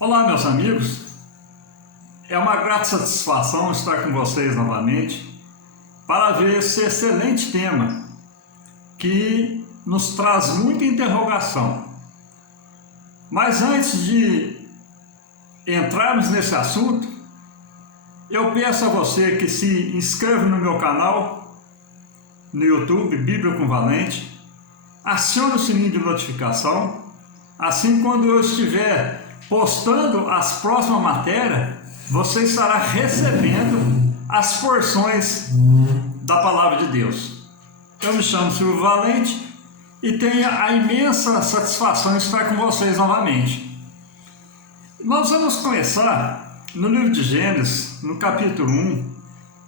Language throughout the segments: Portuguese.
Olá, meus amigos, é uma grata satisfação estar com vocês novamente para ver esse excelente tema que nos traz muita interrogação. Mas antes de entrarmos nesse assunto, eu peço a você que se inscreva no meu canal no YouTube, Bíblia com Valente, acione o sininho de notificação, assim quando eu estiver postando as próximas matérias, você estará recebendo as porções da Palavra de Deus. Eu me chamo Silvio Valente e tenho a imensa satisfação de estar com vocês novamente. Nós vamos começar no livro de Gênesis, no capítulo 1,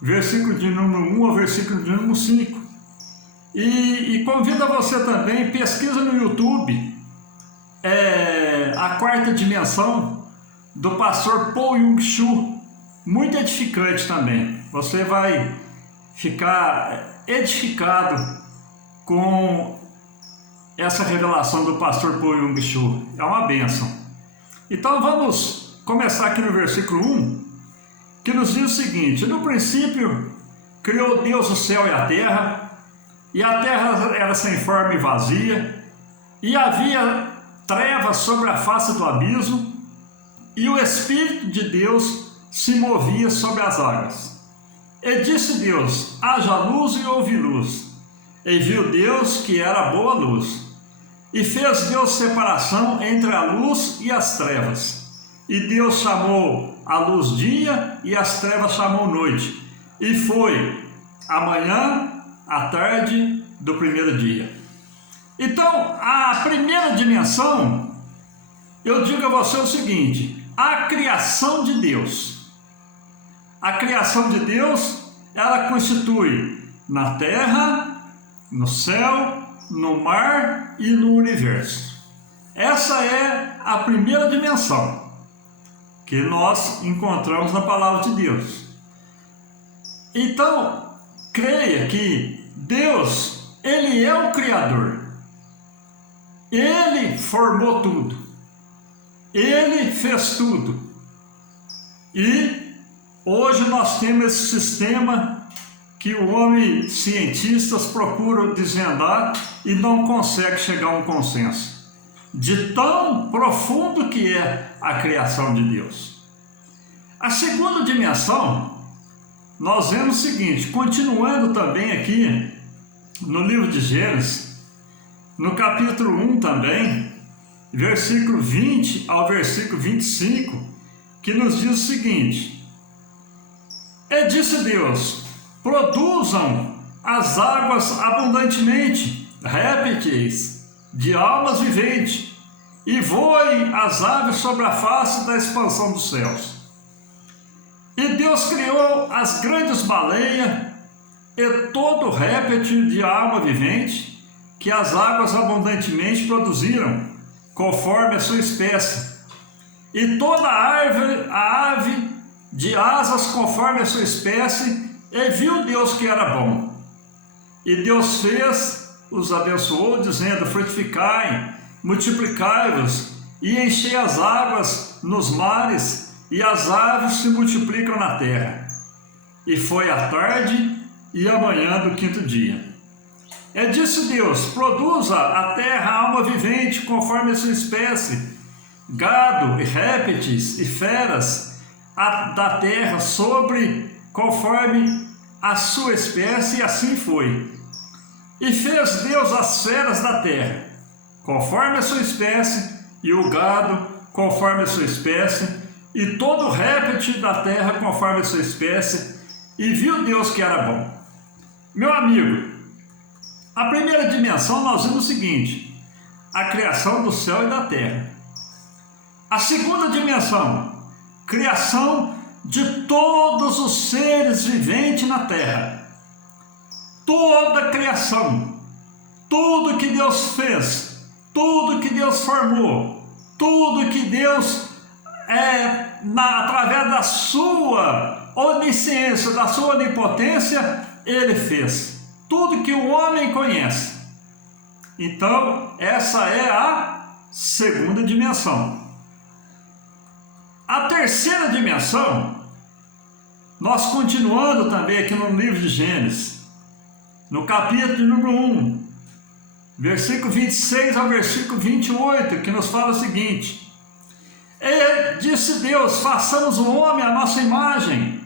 versículo de número 1 ao versículo de número 5. E convido a você também, pesquisa no YouTube, a quarta dimensão do pastor Paul Yong-Chu, muito edificante também. Você vai ficar edificado com essa revelação do pastor Paul Yong-Chu. É uma bênção. Então vamos começar aqui no versículo 1, que nos diz o seguinte: no princípio criou Deus o céu e a terra terra era sem forma e vazia, e havia trevas sobre a face do abismo, e o Espírito de Deus se movia sobre as águas. E disse Deus: haja luz, e houve luz. E viu Deus que era boa luz. E fez Deus separação entre a luz e as trevas. E Deus chamou a luz dia, e as trevas chamou noite. E foi a manhã, a tarde do primeiro dia. Então, a primeira dimensão, eu digo a você o seguinte: a criação de Deus. A criação de Deus, ela constitui na terra, no céu, no mar e no universo. Essa é a primeira dimensão que nós encontramos na palavra de Deus. Então, creia que Deus, Ele é o Criador. Ele formou tudo. Ele fez tudo. E hoje nós temos esse sistema que o homem, cientistas procuram desvendar e não consegue chegar a um consenso de tão profundo que é a criação de Deus. A segunda dimensão, nós vemos o seguinte, continuando também aqui no livro de Gênesis, no capítulo 1 também, versículo 20 ao versículo 25, que nos diz o seguinte: e disse Deus: produzam as águas abundantemente répteis de almas viventes, e voem as aves sobre a face da expansão dos céus. E Deus criou as grandes baleias e todo réptil de alma vivente que as águas abundantemente produziram, conforme a sua espécie, e toda a ave de asas conforme a sua espécie, e viu Deus que era bom. E Deus os abençoou, dizendo: frutificai, multiplicai-vos, e enchei as águas nos mares, e as aves se multiplicam na terra. E foi a tarde e a manhã do quinto dia. E disse Deus: produza a terra alma vivente conforme a sua espécie, gado e répteis e feras da terra conforme a sua espécie, e assim foi. E fez Deus as feras da terra conforme a sua espécie, e o gado conforme a sua espécie, e todo réptil da terra conforme a sua espécie, e viu Deus que era bom. Meu amigo, a primeira dimensão nós vimos o seguinte: a criação do céu e da terra. A segunda dimensão, criação de todos os seres viventes na terra. Toda a criação, tudo que Deus fez, tudo que Deus formou, tudo que Deus, através da sua onisciência, da sua onipotência, Ele fez. Tudo que o homem conhece. Então, essa é a segunda dimensão. A terceira dimensão, nós continuando também aqui no livro de Gênesis, no capítulo número 1, versículo 26 ao versículo 28, que nos fala o seguinte: E disse Deus, façamos o homem à nossa imagem,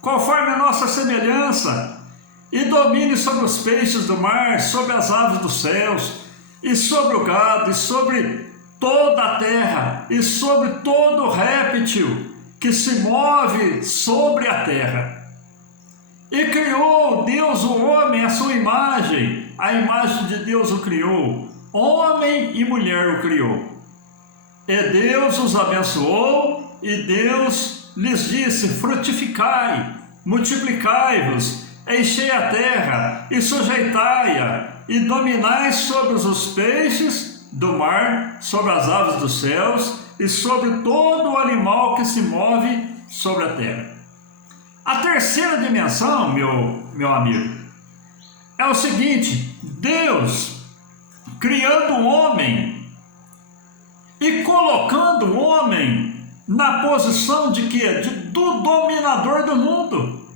conforme a nossa semelhança, e domine sobre os peixes do mar, sobre as aves dos céus, e sobre o gado, e sobre toda a terra, e sobre todo réptil que se move sobre a terra. E criou Deus o homem à sua imagem, a imagem de Deus o criou, homem e mulher o criou. E Deus os abençoou, e Deus lhes disse: frutificai, multiplicai-vos, enchei a terra, e sujeitai-a, e dominai sobre os peixes do mar, sobre as aves dos céus, e sobre todo o animal que se move sobre a terra. A terceira dimensão, meu amigo, é o seguinte: Deus criando o homem e colocando o homem na posição de quê? Do dominador do mundo,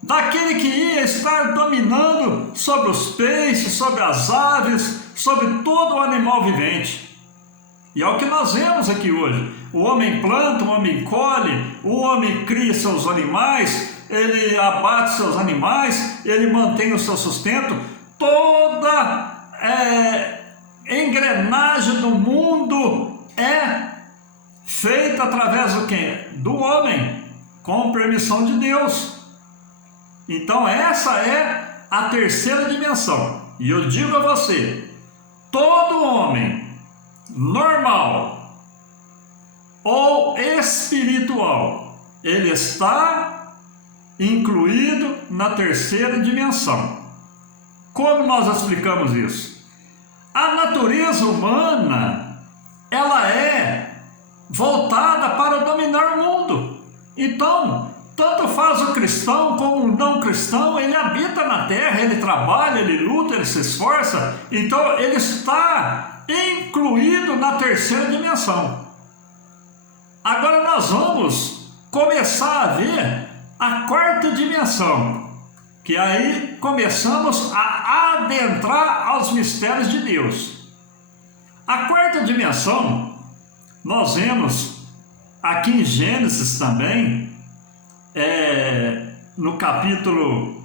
daquele que ia estar dominando sobre os peixes, sobre as aves, sobre todo o animal vivente. E é o que nós vemos aqui hoje. O homem planta, o homem colhe, o homem cria seus animais, ele abate seus animais, ele mantém o seu sustento. Toda engrenagem do mundo é feita através do quê? Do homem, com permissão de Deus. Então essa é a terceira dimensão. E eu digo a você, todo homem normal ou espiritual, ele está incluído na terceira dimensão. Como nós explicamos isso? A natureza humana, ela é voltada para dominar o mundo. Então, tanto faz o cristão como o não cristão, ele habita na terra, ele trabalha, ele luta, ele se esforça. Então, ele está incluído na terceira dimensão. Agora nós vamos começar a ver a quarta dimensão, que aí começamos a adentrar aos mistérios de Deus. A quarta dimensão, nós vemos aqui em Gênesis também, no capítulo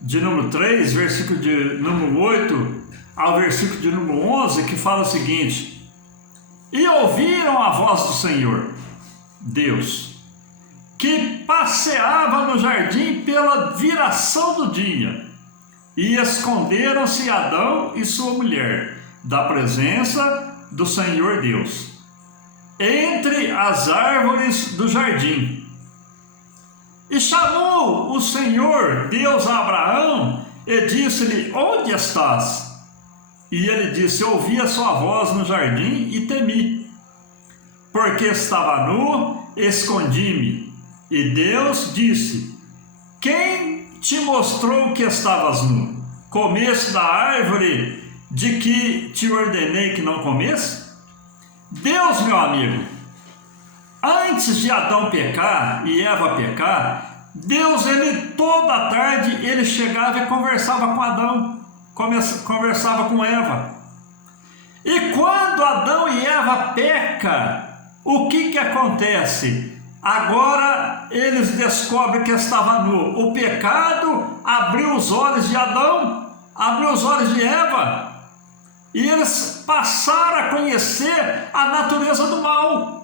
de número 3, versículo de número 8 ao versículo de número 11, que fala o seguinte: E ouviram a voz do Senhor, Deus, que passeava no jardim pela viração do dia, e esconderam-se Adão e sua mulher da presença do Senhor Deus, entre as árvores do jardim. E chamou o Senhor Deus a Abraão e disse-lhe: Onde estás? E ele disse: Ouvi a sua voz no jardim e temi, porque estava nu, escondi-me. E Deus disse: Quem te mostrou que estavas nu? Comeste da árvore de que te ordenei que não comesse? Deus, meu amigo, antes de Adão pecar e Eva pecar, Deus, ele toda a tarde, ele chegava e conversava com Adão, conversava com Eva. E quando Adão e Eva pecam, o que acontece? Agora eles descobrem que estava nu. O pecado abriu os olhos de Adão, abriu os olhos de Eva, e eles passaram a conhecer a natureza do mal.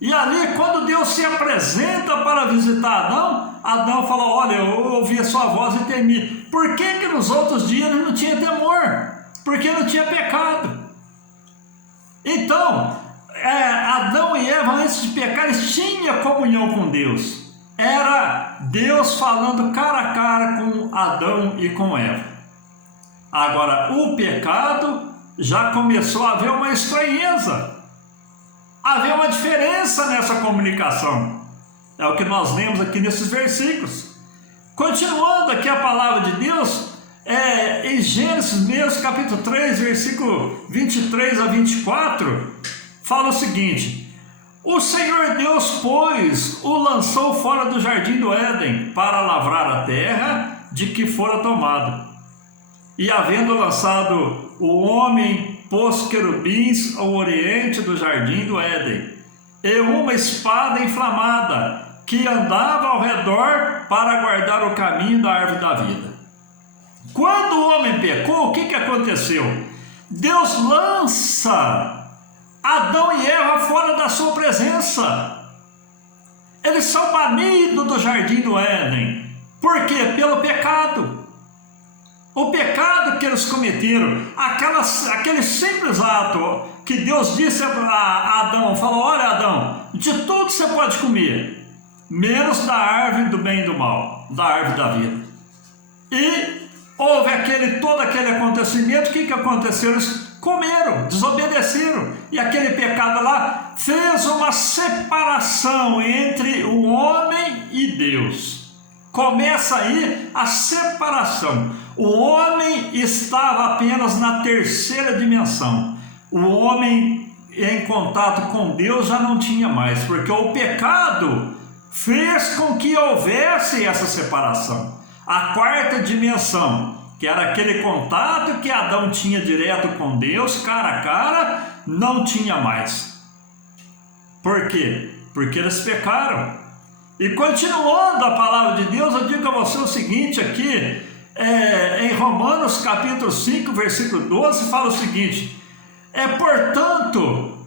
E ali, quando Deus se apresenta para visitar Adão, Adão fala: Olha, eu ouvi a sua voz e temi. Por que nos outros dias ele não tinha temor? Porque não tinha pecado. Então, Adão e Eva, antes de pecar, eles tinham comunhão com Deus. Era Deus falando cara a cara com Adão e com Eva. Agora, o pecado já começou a haver uma estranheza, haver uma diferença nessa comunicação. É o que nós lemos aqui nesses versículos. Continuando aqui a palavra de Deus, em Gênesis mesmo, capítulo 3, versículo 23 a 24, fala o seguinte: O Senhor Deus, pois, o lançou fora do jardim do Éden para lavrar a terra de que fora tomado. E havendo lançado o homem, pôs querubins ao oriente do jardim do Éden, e uma espada inflamada, que andava ao redor para guardar o caminho da árvore da vida. Quando o homem pecou, o que aconteceu? Deus lança Adão e Eva fora da sua presença. Eles são banidos do jardim do Éden. Por quê? Pelo pecado. O pecado que eles cometeram, aquele simples ato que Deus disse a Adão, falou: olha, Adão, de tudo você pode comer, menos da árvore do bem e do mal, da árvore da vida. E houve todo aquele acontecimento. O que aconteceu? Eles comeram, desobedeceram, e aquele pecado lá fez uma separação entre o homem e Deus. Começa aí a separação. O homem estava apenas na terceira dimensão. O homem em contato com Deus já não tinha mais, porque o pecado fez com que houvesse essa separação. A quarta dimensão, que era aquele contato que Adão tinha direto com Deus, cara a cara, não tinha mais. Por quê? Porque eles pecaram. E continuando a palavra de Deus, eu digo a você o seguinte aqui, em Romanos capítulo 5, versículo 12, fala o seguinte: portanto,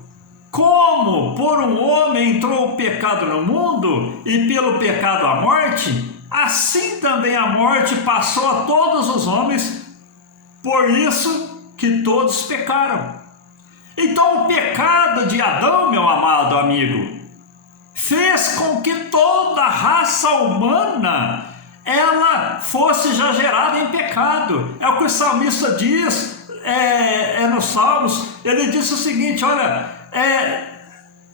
como por um homem entrou o pecado no mundo, e pelo pecado a morte, assim também a morte passou a todos os homens, por isso que todos pecaram. Então o pecado de Adão, meu amado amigo, fez com que toda a raça humana ela fosse já gerada em pecado. É o que o salmista diz nos Salmos. Ele diz o seguinte: olha,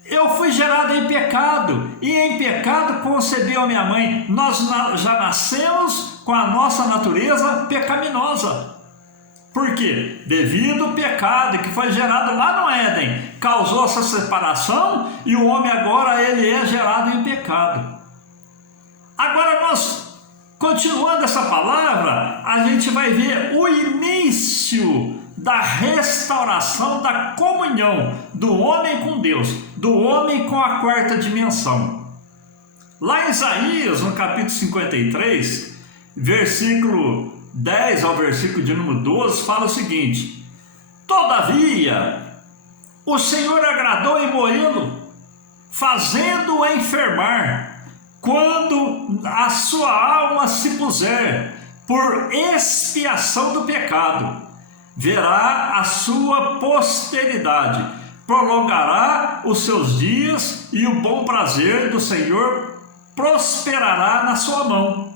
eu fui gerado em pecado, e em pecado concebeu a minha mãe. Nós já nascemos com a nossa natureza pecaminosa. Por quê? Devido ao pecado que foi gerado lá no Éden, causou essa separação, e o homem agora ele é gerado em pecado. Agora nós, continuando essa palavra, a gente vai ver o início da restauração da comunhão do homem com Deus, do homem com a quarta dimensão. Lá em Isaías, no capítulo 53, versículo 10 ao versículo de número 12, fala o seguinte: todavia, o Senhor agradou em moê-lo, fazendo-o enfermar, quando a sua alma se puser por expiação do pecado. Verá a sua posteridade, prolongará os seus dias, e o bom prazer do Senhor prosperará na sua mão.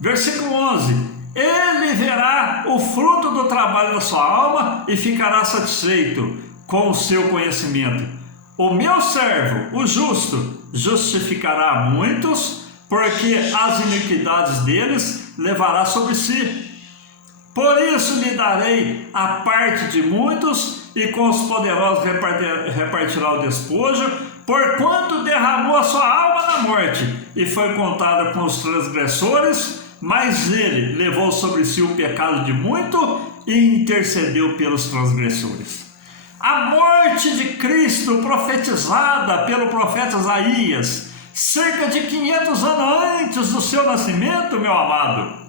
Versículo 11: ele verá o fruto do trabalho da sua alma e ficará satisfeito com o seu conhecimento. O meu servo, o justo, justificará muitos, porque as iniquidades deles levará sobre si. Por isso lhe darei a parte de muitos, e com os poderosos repartirá o despojo, porquanto derramou a sua alma na morte, e foi contada com os transgressores, mas ele levou sobre si o pecado de muito e intercedeu pelos transgressores. A morte de Cristo, profetizada pelo profeta Isaías, cerca de 500 anos antes do seu nascimento, meu amado,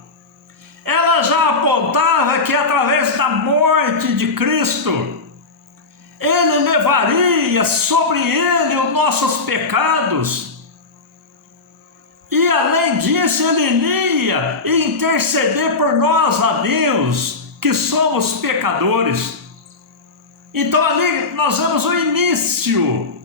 ela já apontava que através da morte de Cristo, ele levaria sobre ele os nossos pecados. E além disso, ele iria interceder por nós a Deus, que somos pecadores. Então ali nós vemos o início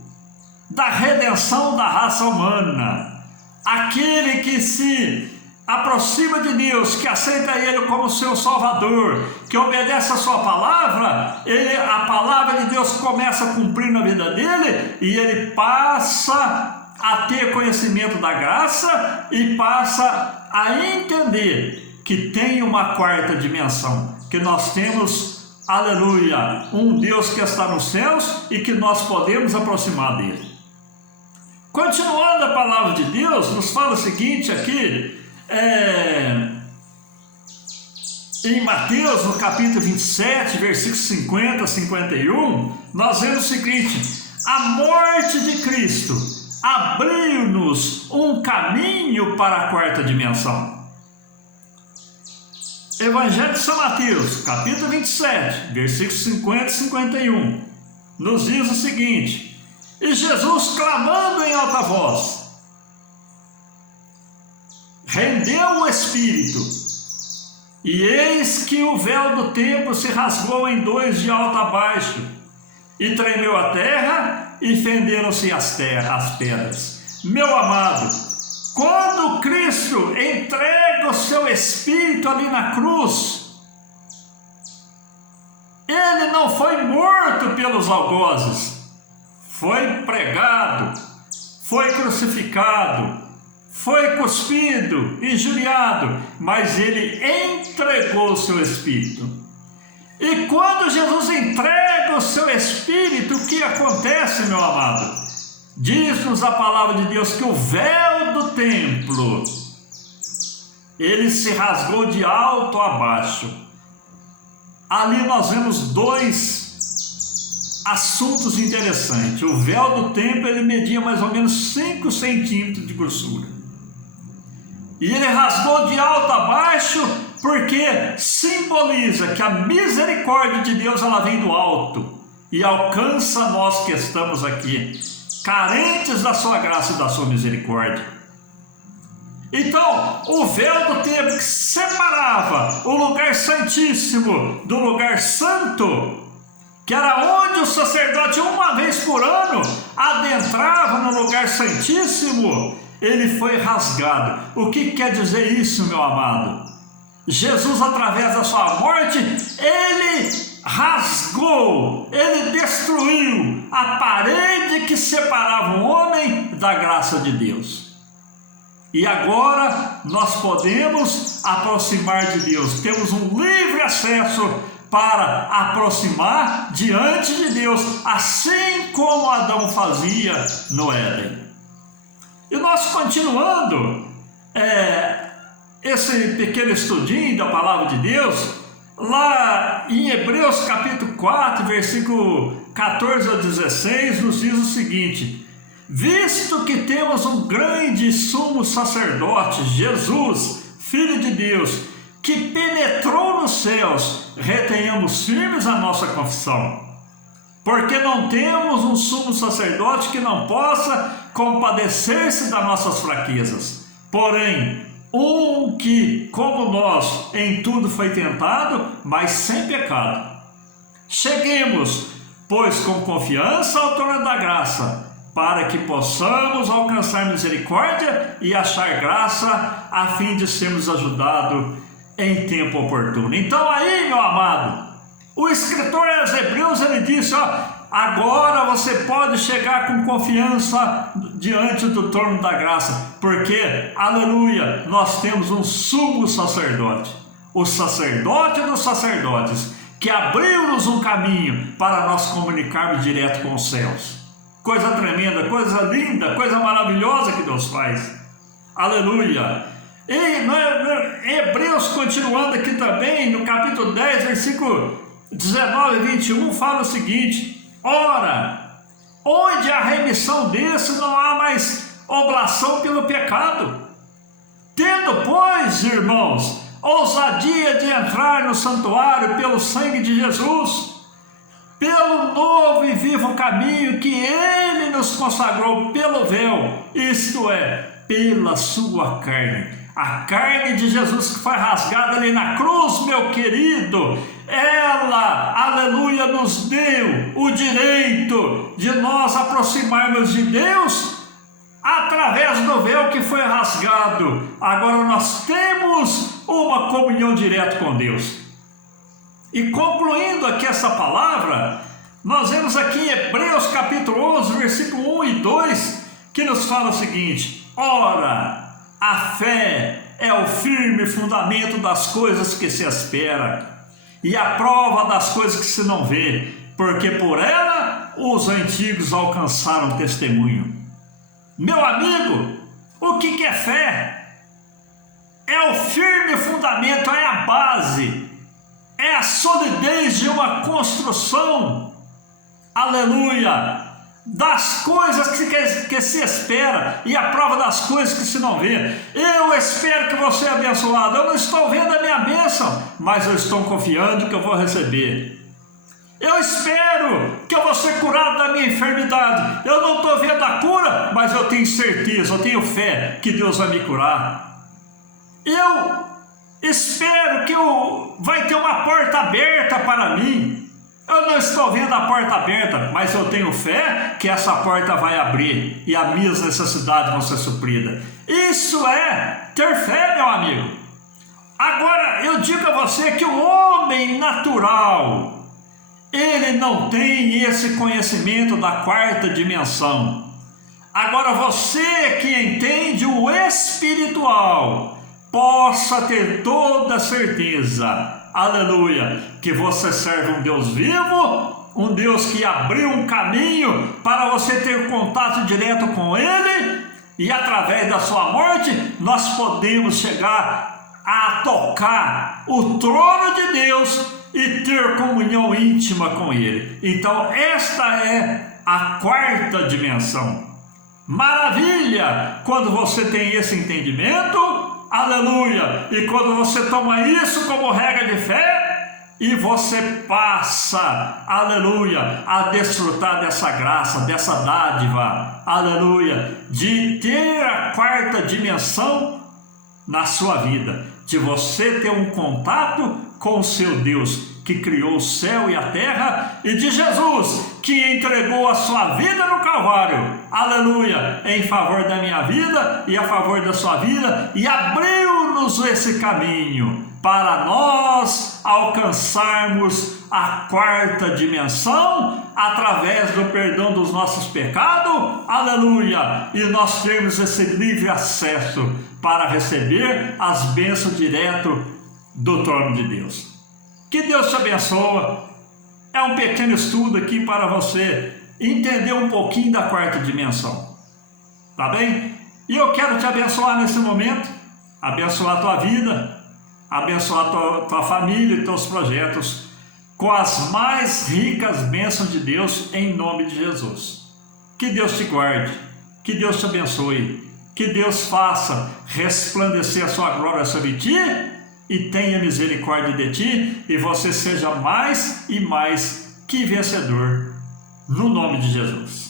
da redenção da raça humana. Aquele que se aproxima de Deus, que aceita Ele como seu Salvador, que obedece a sua palavra, a palavra de Deus começa a cumprir na vida dele, e ele passa a ter conhecimento da graça e passa a entender que tem uma quarta dimensão, que nós temos, aleluia, um Deus que está nos céus e que nós podemos aproximar dele. Continuando a palavra de Deus, nos fala o seguinte aqui, em Mateus, no capítulo 27, versículos 50 a 51, nós vemos o seguinte: a morte de Cristo abriu-nos um caminho para a quarta dimensão. Evangelho de São Mateus, capítulo 27, versículos 50 e 51, nos diz o seguinte: e Jesus, clamando em alta voz, rendeu o espírito, e eis que o véu do templo se rasgou em dois de alto a baixo, e tremeu a terra, e fenderam-se as pedras. Meu amado, quando Cristo entrega o seu espírito ali na cruz, ele não foi morto pelos algozes, foi pregado, foi crucificado, foi cuspido, injuriado, mas ele entregou o seu espírito. E quando Jesus entrega o seu espírito, o que acontece, meu amado? Diz-nos a palavra de Deus que o véu do templo, ele se rasgou de alto a baixo. Ali nós vemos dois assuntos interessantes. O véu do templo, ele media mais ou menos 5 centímetros de grossura. E ele rasgou de alto a baixo porque simboliza que a misericórdia de Deus, ela vem do alto e alcança nós que estamos aqui, carentes da sua graça e da sua misericórdia. Então, o véu do templo que separava o lugar santíssimo do lugar santo, que era onde o sacerdote uma vez por ano adentrava no lugar santíssimo, ele foi rasgado. O que quer dizer isso, meu amado? Jesus, através da sua morte, ele rasgou, ele destruiu a parede que separava o homem da graça de Deus. E agora nós podemos aproximar de Deus, temos um livre acesso para aproximar diante de Deus, assim como Adão fazia no Éden. E nós continuando esse pequeno estudinho da palavra de Deus, lá em Hebreus capítulo 4, versículo 14 a 16, nos diz o seguinte: visto que temos um grande sumo sacerdote, Jesus, Filho de Deus, que penetrou nos céus, retenhamos firmes a nossa confissão, porque não temos um sumo sacerdote que não possa compadecer-se das nossas fraquezas, porém um que, como nós, em tudo foi tentado, mas sem pecado. Cheguemos, pois, com confiança ao trono da graça, para que possamos alcançar misericórdia e achar graça, a fim de sermos ajudados em tempo oportuno. Então aí, meu amado, o escritor aos Hebreus, ele disse, agora você pode chegar com confiança diante do trono da graça, porque, aleluia, nós temos um sumo sacerdote, o sacerdote dos sacerdotes, que abriu-nos um caminho para nós comunicarmos direto com os céus. Coisa tremenda, coisa linda, coisa maravilhosa que Deus faz. Aleluia. E no Hebreus, continuando aqui também, no capítulo 10, versículo 19 e 21, fala o seguinte: ora, onde há remissão desse, não há mais oblação pelo pecado. Tendo, pois, irmãos, ousadia de entrar no santuário pelo sangue de Jesus, pelo novo e vivo caminho que Ele nos consagrou pelo véu, isto é, pela sua carne. A carne de Jesus que foi rasgada ali na cruz, meu querido, ela, aleluia, nos deu o direito de nós aproximarmos de Deus através do véu que foi rasgado. Agora nós temos uma comunhão direta com Deus. E concluindo aqui essa palavra, nós vemos aqui em Hebreus capítulo 11, versículo 1 e 2, que nos fala o seguinte: ora, a fé é o firme fundamento das coisas que se espera e a prova das coisas que se não vê, porque por ela os antigos alcançaram testemunho. Meu amigo, o que é fé? É o firme fundamento, é a base, é a solidez de uma construção, aleluia, das coisas que se espera e a prova das coisas que se não vê. Eu espero que você é abençoado. Eu não estou vendo a minha bênção, mas eu estou confiando que eu vou receber. Eu espero que eu vou ser curado da minha enfermidade. Eu não estou vendo a cura, mas eu tenho certeza, eu tenho fé que Deus vai me curar. Eu espero que vai ter uma porta aberta para mim. Eu não estou vendo a porta aberta, mas eu tenho fé que essa porta vai abrir e as minhas necessidades vão ser supridas. Isso é ter fé, meu amigo. Agora, eu digo a você que o homem natural, ele não tem esse conhecimento da quarta dimensão. Agora, você que entende o espiritual, possa ter toda certeza, aleluia, que você serve um Deus vivo, um Deus que abriu um caminho para você ter contato direto com Ele, e através da sua morte, nós podemos chegar a tocar o trono de Deus e ter comunhão íntima com Ele. Então, esta é a quarta dimensão. Maravilha! Quando você tem esse entendimento, aleluia! E quando você toma isso como regra de fé, e você passa, aleluia, a desfrutar dessa graça, dessa dádiva, aleluia, de ter a quarta dimensão na sua vida, de você ter um contato com o seu Deus, que criou o céu e a terra, e de Jesus, que entregou a sua vida no Calvário, aleluia, em favor da minha vida e a favor da sua vida, e abriu-nos esse caminho para nós alcançarmos a quarta dimensão através do perdão dos nossos pecados, aleluia, e nós termos esse livre acesso para receber as bênçãos direto do trono de Deus. Que Deus te abençoe. É um pequeno estudo aqui para você entender um pouquinho da quarta dimensão, tá bem? E eu quero te abençoar nesse momento, abençoar a tua vida, abençoar a tua família e teus projetos com as mais ricas bênçãos de Deus, em nome de Jesus. Que Deus te guarde, que Deus te abençoe, que Deus faça resplandecer a sua glória sobre ti e tenha misericórdia de ti, e você seja mais e mais que vencedor, no nome de Jesus.